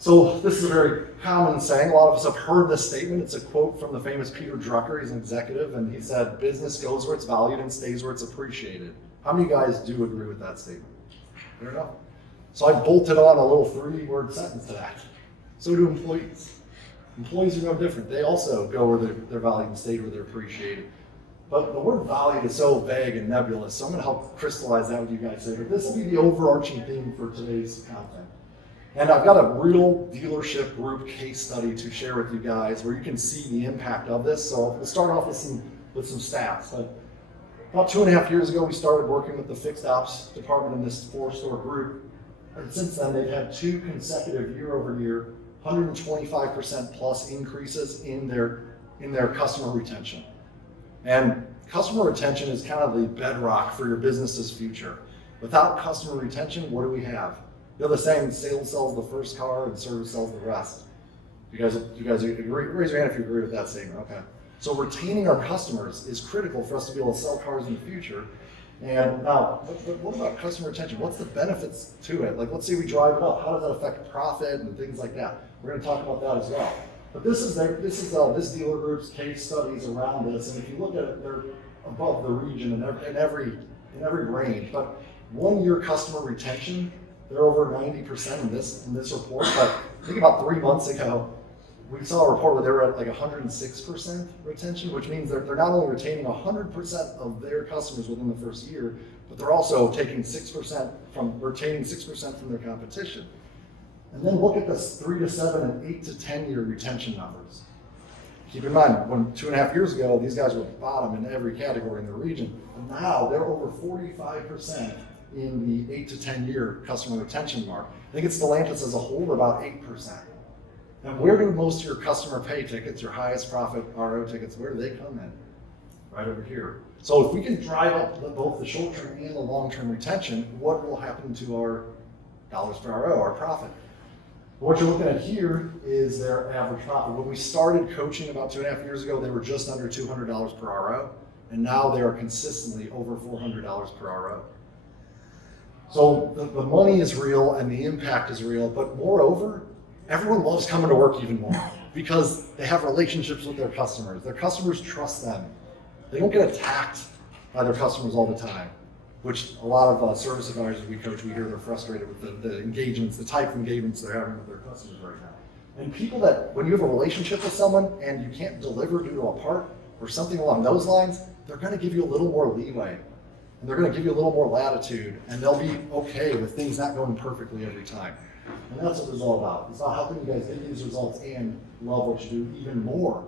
So this is a very common saying. A lot of us have heard this statement. It's a quote from the famous Peter Drucker. He's an executive, and he said, "Business goes where it's valued and stays where it's appreciated." How many guys do agree with that statement? Fair enough. So I bolted on a little 3-word sentence to that. So do employees. Employees are no different. They also go where they're valued and stay where they're appreciated. But the word valued is so vague and nebulous, so I'm going to help crystallize that with you guys today. This will be the overarching theme for today's content. And I've got a real dealership group case study to share with you guys where you can see the impact of this. So we'll start off with some stats. About 2.5 years ago, we started working with the fixed ops department in this 4-store group. And since then, they've had 2 consecutive year-over-year 125% plus increases in their customer retention. And customer retention is kind of the bedrock for your business's future. Without customer retention, what do we have? You know the saying, sales sells the first car and service sells the rest. You guys agree? Raise your hand if you agree with that statement. Okay. So retaining our customers is critical for us to be able to sell cars in the future. And now, but what about customer retention? What's the benefits to it? Like, let's say we drive it up. How does that affect profit and things like that? We're going to talk about that as well. But this is this dealer group's case studies around this, and if you look at it, they're above the region in every range. But 1-year customer retention, they're over 90% in this report. But I think about 3 months ago, we saw a report where they were at like 106% retention, which means they're not only retaining 100% of their customers within the first year, but they're also taking retaining 6% from their competition. And then look at this 3 to 7 and 8 to 10 year retention numbers. Keep in mind, when 2.5 years ago, these guys were bottom in every category in the region. And now they're over 45% in the 8 to 10 year customer retention mark. I think it's Stellantis as a whole, about 8%. And where do most of your customer pay tickets, your highest profit RO tickets, where do they come in? Right over here. So if we can drive up both the short-term and the long-term retention, what will happen to our dollars per RO, our profit? What you're looking at here is their average profit. When we started coaching about 2.5 years ago, they were just under $200 per RO, and now they are consistently over $400 per RO. So the money is real and the impact is real, but moreover, everyone loves coming to work even more because they have relationships with their customers. Their customers trust them. They don't get attacked by their customers all the time, which a lot of service advisors we coach, we hear they're frustrated with the engagements, the type of engagements they're having with their customers right now. And people that, when you have a relationship with someone and you can't deliver due to a part or something along those lines, they're going to give you a little more leeway. And they're going to give you a little more latitude, and they'll be okay with things not going perfectly every time. And that's what it's all about. It's about helping you guys get these results and love what you do even more.